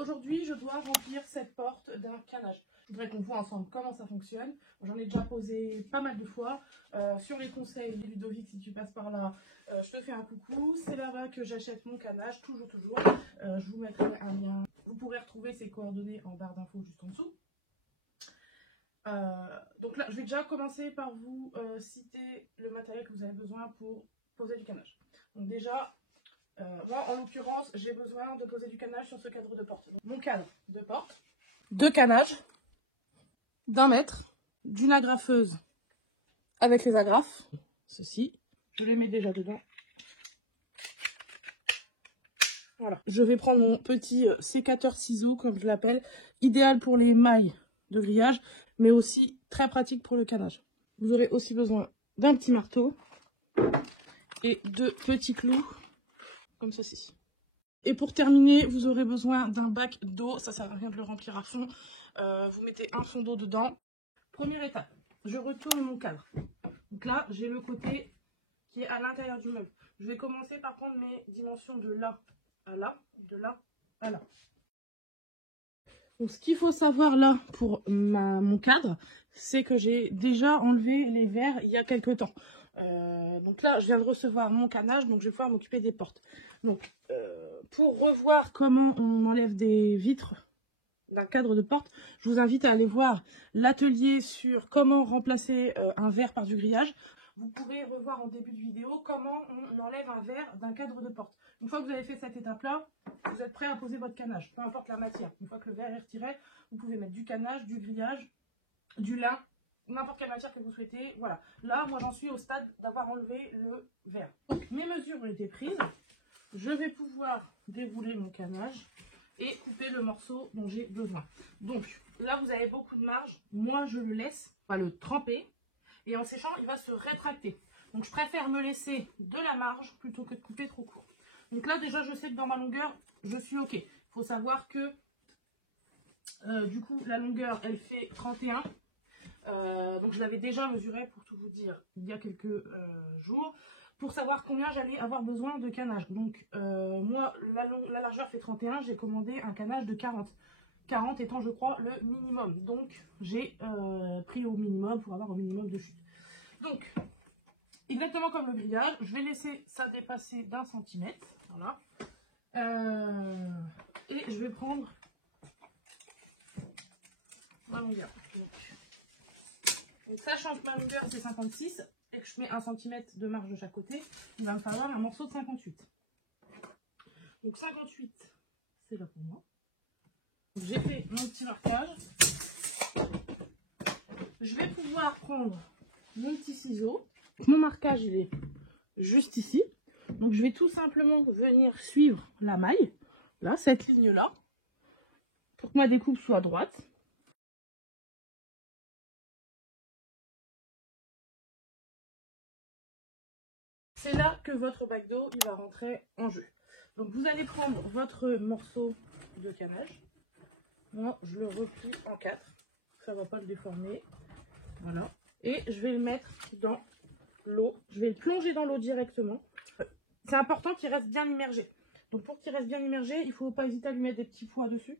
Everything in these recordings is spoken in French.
aujourd'hui, je dois remplir cette porte d'un canage. Je voudrais qu'on voit ensemble comment ça fonctionne. J'en ai déjà posé pas mal de fois. Sur les conseils de Ludovic, si tu passes par là, je te fais un coucou. C'est là-bas que j'achète mon canage, toujours. Je vous mettrai un lien. Vous pourrez retrouver ses coordonnées en barre d'infos juste en dessous. Donc là, je vais déjà commencer par vous citer le matériel que vous avez besoin pour poser du canage. Donc déjà, moi en l'occurrence, j'ai besoin de poser du canage sur ce cadre de porte. Donc, mon cadre de porte, 2 canages d'1 mètre, d'une agrafeuse avec les agrafes, ceci, je les mets déjà dedans. Voilà. Je vais prendre mon petit sécateur ciseau, comme je l'appelle, idéal pour les mailles de grillage, mais aussi très pratique pour le canage. Vous aurez aussi besoin d'un petit marteau et de petits clous, comme ceci. Et pour terminer, vous aurez besoin d'un bac d'eau, ça sert à rien de le remplir à fond. Vous mettez un fond d'eau dedans. Première étape, je retourne mon cadre. Donc là, j'ai le côté qui est à l'intérieur du meuble. Je vais commencer par prendre mes dimensions de là à là, de là à là. Donc ce qu'il faut savoir là pour mon cadre, c'est que j'ai déjà enlevé les verres il y a quelques temps. Donc là, je viens de recevoir mon canage, donc je vais pouvoir m'occuper des portes. Donc pour revoir comment on enlève des vitres d'un cadre de porte, je vous invite à aller voir l'atelier sur comment remplacer un verre par du grillage. Vous pourrez revoir en début de vidéo comment on enlève un verre d'un cadre de porte. Une fois que vous avez fait cette étape-là, vous êtes prêt à poser votre canage, peu importe la matière. Une fois que le verre est retiré, vous pouvez mettre du canage, du grillage, du lin, n'importe quelle matière que vous souhaitez. Voilà. Là, moi, j'en suis au stade d'avoir enlevé le verre. Donc, mes mesures ont été prises. Je vais pouvoir dérouler mon canage et couper le morceau dont j'ai besoin. Donc, là, vous avez beaucoup de marge. Moi, je le laisse, on va le tremper. Et en séchant, il va se rétracter. Donc, je préfère me laisser de la marge plutôt que de couper trop court. Donc là, déjà, je sais que dans ma longueur, je suis OK. Il faut savoir que, du coup, la longueur, elle fait 31. Donc, je l'avais déjà mesuré, pour tout vous dire, il y a quelques jours, pour savoir combien j'allais avoir besoin de canage. Donc, moi, la largeur fait 31. J'ai commandé un canage de 40. 40 étant, je crois, le minimum. Donc, j'ai pris au minimum pour avoir au minimum de chute. Donc, exactement comme le grillage, je vais laisser ça dépasser d'1 centimètre. Voilà. Et je vais prendre ma longueur. Donc, sachant que ma longueur c'est 56 et que je mets 1 cm de marge de chaque côté, il va me falloir un morceau de 58. Donc 58, c'est là pour moi. J'ai fait mon petit marquage. Je vais pouvoir prendre mon petit ciseau. Mon marquage, il est juste ici. Donc, je vais tout simplement venir suivre la maille, là, cette ligne-là, pour que ma découpe soit droite. C'est là que votre bac d'eau, il va rentrer en jeu. Donc, vous allez prendre votre morceau de canage. Moi, je le replie en 4. Ça ne va pas le déformer. Voilà. Et je vais le mettre dans l'eau. Je vais le plonger dans l'eau directement. C'est important qu'il reste bien immergé. Donc pour qu'il reste bien immergé, il ne faut pas hésiter à lui mettre des petits pois dessus.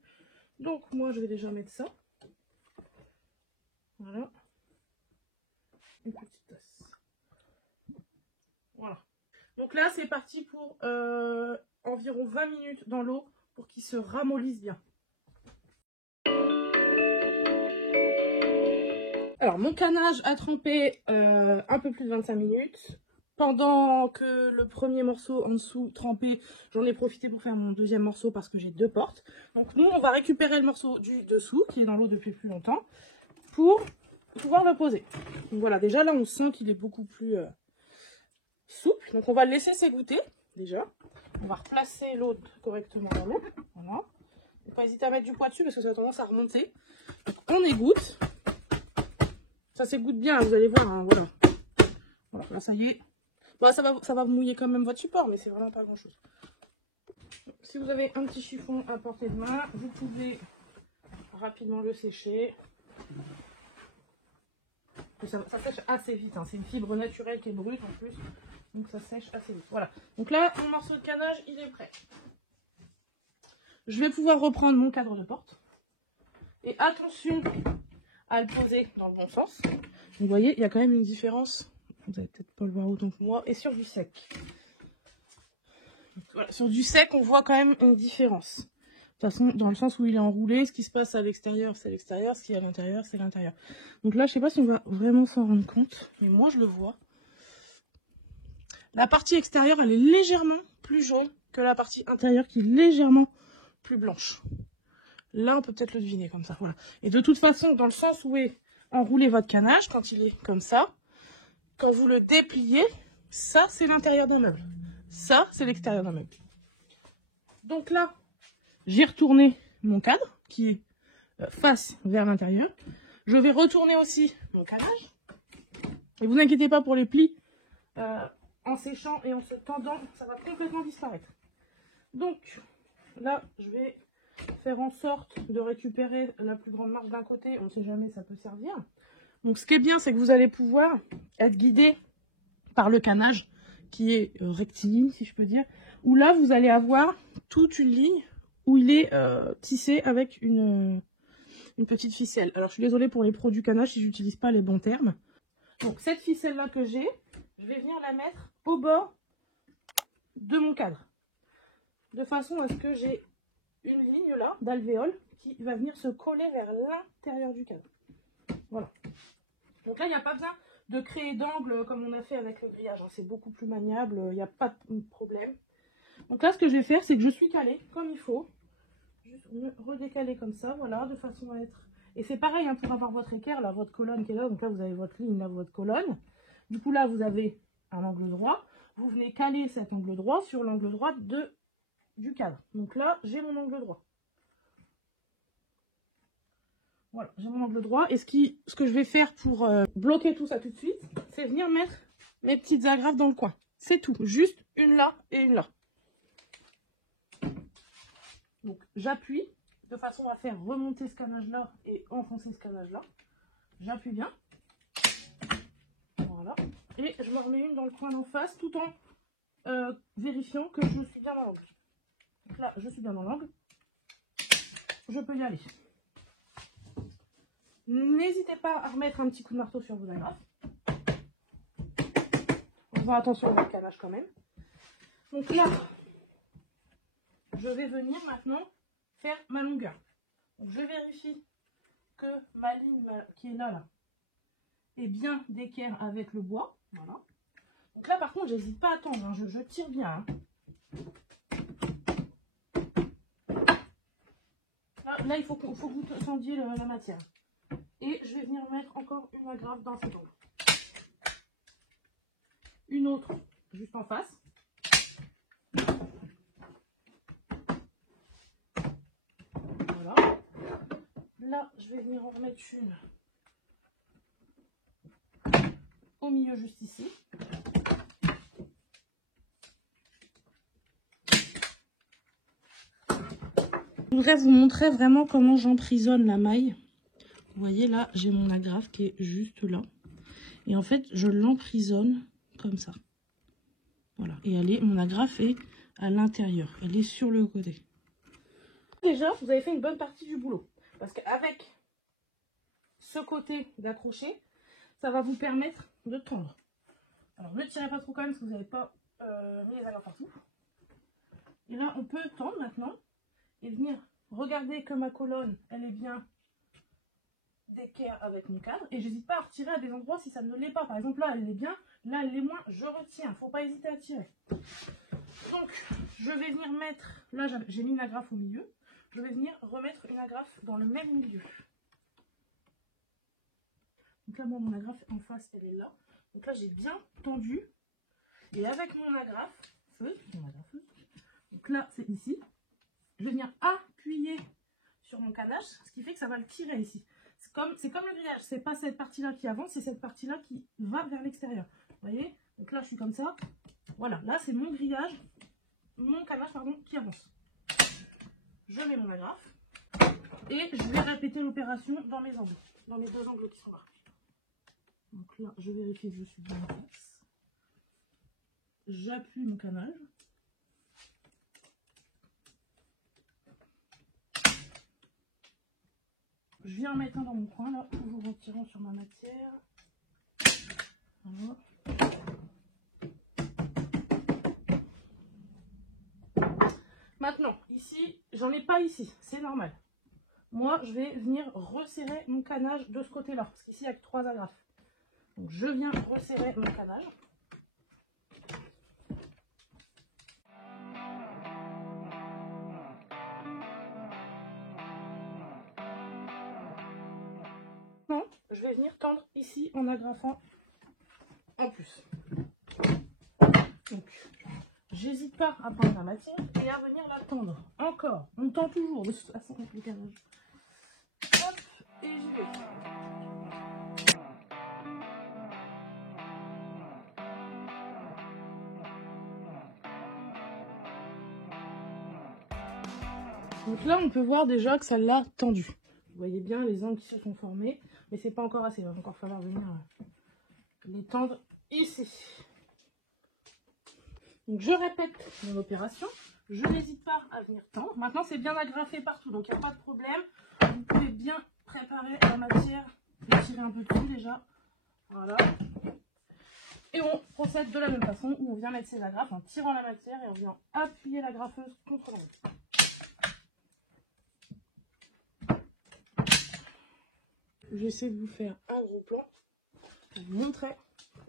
Donc moi, je vais déjà mettre ça. Voilà. Une petite tasse. Voilà. Donc là, c'est parti pour environ 20 minutes dans l'eau pour qu'il se ramollisse bien. Alors, mon canage a trempé un peu plus de 25 minutes. Pendant que le premier morceau en dessous trempé, j'en ai profité pour faire mon deuxième morceau parce que j'ai 2 portes. Donc nous, on va récupérer le morceau du dessous qui est dans l'eau depuis plus longtemps pour pouvoir le poser. Donc voilà, déjà là, on sent qu'il est beaucoup plus souple. Donc on va le laisser s'égoutter déjà. On va replacer l'autre correctement dans l'eau. Voilà. Il ne faut pas hésiter à mettre du poids dessus parce que ça a tendance à remonter. Donc on égoutte. Ça s'égoutte bien, vous allez voir. Hein, voilà. Voilà, là ça y est. Bon, ça va mouiller quand même votre support, mais c'est vraiment pas grand chose. Si vous avez un petit chiffon à portée de main, vous pouvez rapidement le sécher. Ça sèche assez vite, hein. C'est une fibre naturelle qui est brute en plus, donc ça sèche assez vite. Voilà, donc là mon morceau de canage il est prêt. je vais pouvoir reprendre mon cadre de porte. Et attention à le poser dans le bon sens. Vous voyez, il y a quand même une différence. Vous n'allez peut-être pas le voir autant que moi. Et sur du sec. Voilà, sur du sec, on voit quand même une différence. De toute façon, dans le sens où il est enroulé, ce qui se passe à l'extérieur, c'est l'extérieur. Ce qui est à l'intérieur, c'est l'intérieur. Donc là, je sais pas si on va vraiment s'en rendre compte. Mais moi, je le vois. La partie extérieure, elle est légèrement plus jaune que la partie intérieure qui est légèrement plus blanche. Là, on peut peut-être le deviner comme ça. Voilà. Et de toute façon, dans le sens où est enroulé votre canage, quand il est comme ça, quand vous le dépliez, ça, c'est l'intérieur d'un meuble. Ça, c'est l'extérieur d'un meuble. Donc là, j'ai retourné mon cadre qui est face vers l'intérieur. Je vais retourner aussi mon canage. Et vous inquiétez pas pour les plis. En séchant et en se tendant, ça va complètement disparaître. Donc, là, je vais faire en sorte de récupérer la plus grande marge d'un côté. On ne sait jamais, ça peut servir. Donc, ce qui est bien, c'est que vous allez pouvoir être guidé par le canage qui est rectiligne, si je peux dire. Où là, vous allez avoir toute une ligne où il est tissé avec une petite ficelle. Alors, je suis désolée pour les pros du canage si je n'utilise pas les bons termes. Donc, cette ficelle-là que j'ai, je vais venir la mettre au bord de mon cadre. De façon à ce que j'ai une ligne là, d'alvéole, qui va venir se coller vers l'intérieur du cadre. Voilà. Donc là, il n'y a pas besoin de créer d'angle comme on a fait avec le grillage. C'est beaucoup plus maniable, il n'y a pas de problème. Donc là, ce que je vais faire, c'est que je suis calée comme il faut. Juste me redécaler comme ça, voilà, de façon à être... Et c'est pareil hein, pour avoir votre équerre, là, votre colonne qui est là. Donc là, vous avez votre ligne, là, votre colonne. Du coup, là, vous avez un angle droit. Vous venez caler cet angle droit sur l'angle droit du cadre. Donc là, j'ai mon angle droit. Voilà, j'ai mon angle droit. Et ce que je vais faire pour bloquer tout ça tout de suite, c'est venir mettre mes petites agrafes dans le coin. C'est tout. Juste une là et une là. Donc j'appuie de façon à faire remonter ce canage-là et enfoncer ce canage-là. J'appuie bien. Voilà. Et je me remets une dans le coin d'en face tout en vérifiant que je suis bien dans l'angle. Donc là, je suis bien dans l'angle. Je peux y aller. N'hésitez pas à remettre un petit coup de marteau sur vos agrafes. Faisons attention à votre canage quand même. Donc là, je vais venir maintenant faire ma longueur. Donc je vérifie que ma ligne qui est là, est bien d'équerre avec le bois. Voilà. Donc là, par contre, j'hésite pas à tendre. Hein. Je tire bien. Hein. Là, il faut que vous tendiez la matière. Et je vais venir mettre encore une agrafe dans cet angle. Une autre juste en face. Voilà. Là, je vais venir en remettre une au milieu juste ici. Je voudrais vous montrer vraiment comment j'emprisonne la maille. Vous voyez là, j'ai mon agrafe qui est juste là. Et en fait, je l'emprisonne comme ça. Voilà. Et mon agrafe est à l'intérieur. Elle est sur le côté. Déjà, vous avez fait une bonne partie du boulot. Parce qu'avec ce côté d'accrocher, ça va vous permettre de tendre. Alors, ne tirez pas trop quand même parce que vous n'avez pas mis les agrafes partout. Et là, on peut tendre maintenant et venir regarder que ma colonne, elle est bien d'équerre avec mon cadre. Et j'hésite pas à retirer à des endroits si ça ne l'est pas. Par exemple, là, elle est bien. Là, elle l'est moins. Je retiens. Il ne faut pas hésiter à tirer. Donc, je vais venir mettre... Là, j'ai mis une agrafe au milieu. Je vais venir remettre une agrafe dans le même milieu. Donc là, moi, mon agrafe en face, elle est là. Donc là, j'ai bien tendu. Et avec mon agrafe, donc là, c'est ici. Je vais venir appuyer sur mon canage, ce qui fait que ça va le tirer ici. C'est comme le grillage. C'est pas cette partie-là qui avance, c'est cette partie-là qui va vers l'extérieur. Vous voyez? Donc là, je suis comme ça. Voilà, là, c'est mon grillage, mon canage, pardon, qui avance. Je mets mon agrafe et je vais répéter l'opération dans mes angles, dans mes deux angles qui sont là. Donc là, je vérifie que je suis bien en face. J'appuie mon canage. je viens en mettre un dans mon coin là, toujours en tirant sur ma matière. Voilà. Maintenant, ici, j'en ai pas ici, c'est normal. Moi, je vais venir resserrer mon canage de ce côté-là, parce qu'ici, il n'y a que 3 agrafes. Donc, je viens resserrer mon canage. Non, je vais venir tendre ici en agrafant en plus. Donc, j'hésite pas à prendre la matière et à venir la tendre. Encore, on tend toujours de toute façon avec le canage. Hop, et j'y vais. Donc là, on peut voir déjà que ça l'a tendu. Vous voyez bien les angles qui se sont formés, mais c'est pas encore assez. Il va encore falloir venir les tendre ici. Donc je répète mon opération. Je n'hésite pas à venir tendre. Maintenant, c'est bien agrafé partout, donc il n'y a pas de problème. Vous pouvez bien préparer la matière et tirer un peu dessus déjà. Voilà. Et on procède de la même façon où on vient mettre ses agrafes en tirant la matière et on vient appuyer la graffeuse contre la main. J'essaie de vous faire un gros plan pour vous montrer.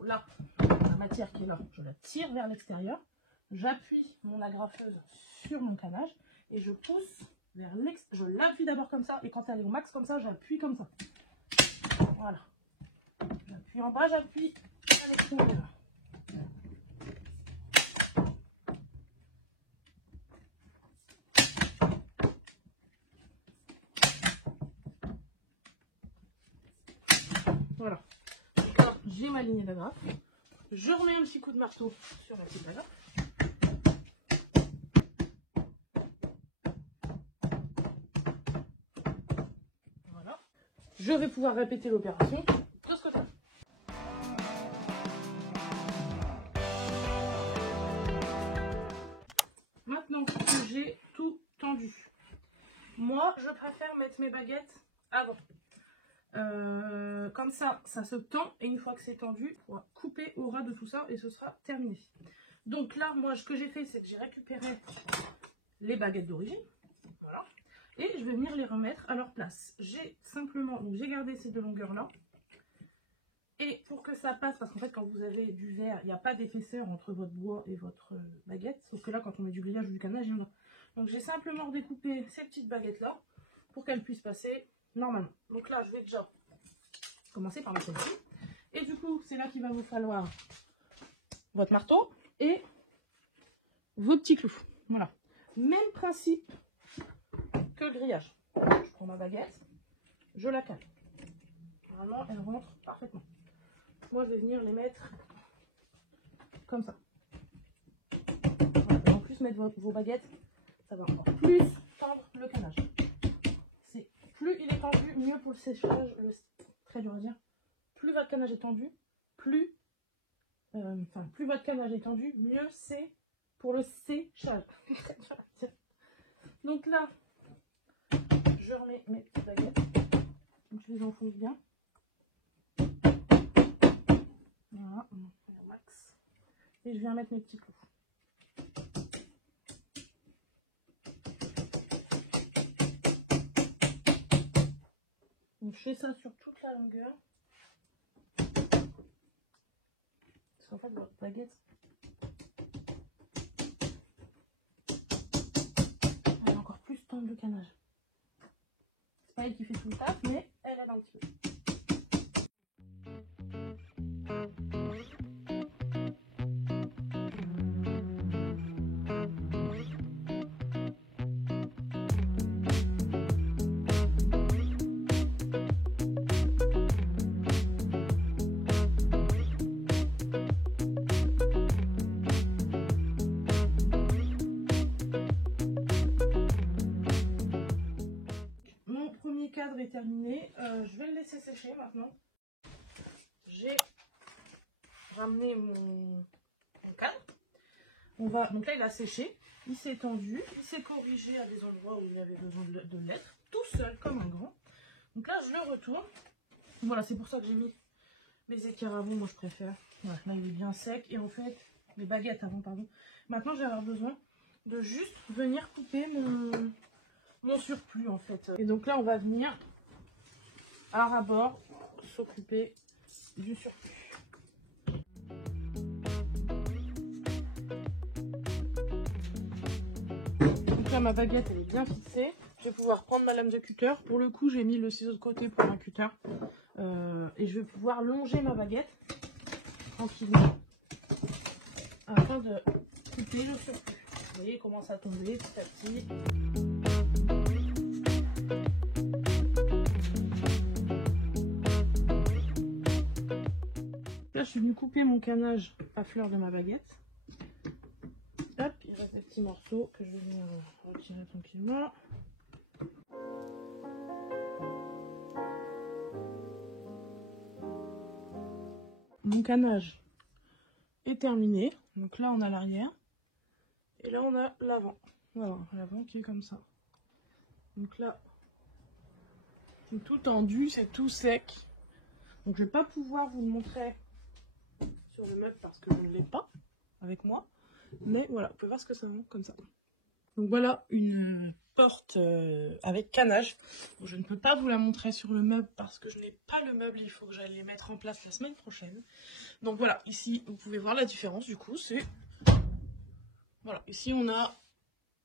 Là, la matière qui est là, je la tire vers l'extérieur. J'appuie mon agrafeuse sur mon canage et je pousse vers l'extérieur. Je l'appuie d'abord comme ça et quand elle est au max comme ça, j'appuie comme ça. Voilà. J'appuie en bas, j'appuie à l'extérieur. Voilà. Alors, j'ai ma lignée d'agrafes. Je remets un petit coup de marteau sur la petite agrafe. Voilà. Je vais pouvoir répéter l'opération de ce côté-là. Maintenant que j'ai tout tendu, moi je préfère mettre mes baguettes avant. Comme ça, ça se tend et une fois que c'est tendu, on va couper au ras de tout ça et ce sera terminé. Donc là, moi, ce que j'ai fait, c'est que j'ai récupéré les baguettes d'origine. Voilà. Et je vais venir les remettre à leur place. J'ai simplement, donc j'ai gardé ces deux longueurs-là. Et pour que ça passe, parce qu'en fait, quand vous avez du verre, il n'y a pas d'épaisseur entre votre bois et votre baguette. Sauf que là, quand on met du grillage ou du canage, il y en a. Donc j'ai simplement redécoupé ces petites baguettes-là pour qu'elles puissent passer normalement. Donc là, je vais déjà commencer par mettre celle-ci. Et du coup, c'est là qu'il va vous falloir votre marteau et vos petits clous. Voilà. Même principe que le grillage. Je prends ma baguette, je la cale. Normalement, elle rentre parfaitement. Moi, je vais venir les mettre comme ça. Voilà. Et en plus, mettre vos baguettes, ça va encore plus tendre le canage. Plus il est tendu, mieux pour le séchage, très dur à dire. Plus votre canage est tendu, plus votre canage est tendu, mieux c'est pour le séchage. Donc là, je remets mes petites baguettes. Donc je les enfonce bien. Voilà, on en fait un max. Et je viens mettre mes petits clous. Donc je fais ça sur toute la longueur. Parce qu'en fait, votre baguette, elle est encore plus tendre le canage. C'est pas elle qui fait tout le taf, mais elle aide un petit peu. Cadre est terminé, je vais le laisser sécher maintenant. J'ai ramené mon cadre. Donc là il a séché, il s'est tendu, il s'est corrigé à des endroits où il avait besoin de l'être, tout seul comme un grand. Donc là, je le retourne. Voilà, c'est pour ça que j'ai mis les équerres avant, moi je préfère. Voilà, là il est bien sec. Et en fait, les baguettes avant, pardon. Maintenant, je vais avoir besoin de juste venir couper mon surplus en fait. Et donc là, on va venir à ras-bord s'occuper du surplus. Donc là, ma baguette, elle est bien fixée. Je vais pouvoir prendre ma lame de cutter. Pour le coup, j'ai mis le ciseau de côté pour un cutter. Et je vais pouvoir longer ma baguette tranquillement afin de couper le surplus. Vous voyez, il commence à tomber petit à petit. Là, je suis venue couper mon canage à fleur de ma baguette. Hop, il reste des petits morceaux que je vais venir retirer tranquillement. Mon canage est terminé. Donc là, on a l'arrière. Et là, on a l'avant. Voilà, l'avant qui est comme ça. Donc là, c'est tout tendu, c'est tout sec. Donc je ne vais pas pouvoir vous le montrer sur le meuble parce que je ne l'ai pas avec moi. Mais voilà, vous pouvez voir ce que ça rend comme ça. Donc voilà une porte avec canage. Bon, je ne peux pas vous la montrer sur le meuble parce que je n'ai pas le meuble. Il faut que j'aille les mettre en place la semaine prochaine. Donc voilà, ici vous pouvez voir la différence du coup. C'est voilà, ici on a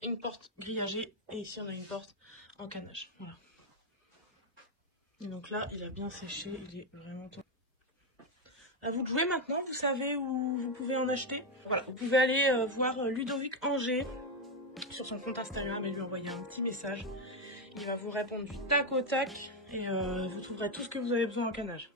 une porte grillagée et ici on a une porte en canage. Voilà. Et donc là, il a bien séché, il est vraiment top. À vous de jouer maintenant, vous savez où vous pouvez en acheter. Voilà, vous pouvez aller voir Ludovic Angers sur son compte Instagram et lui envoyer un petit message. Il va vous répondre du tac au tac et vous trouverez tout ce que vous avez besoin en canage.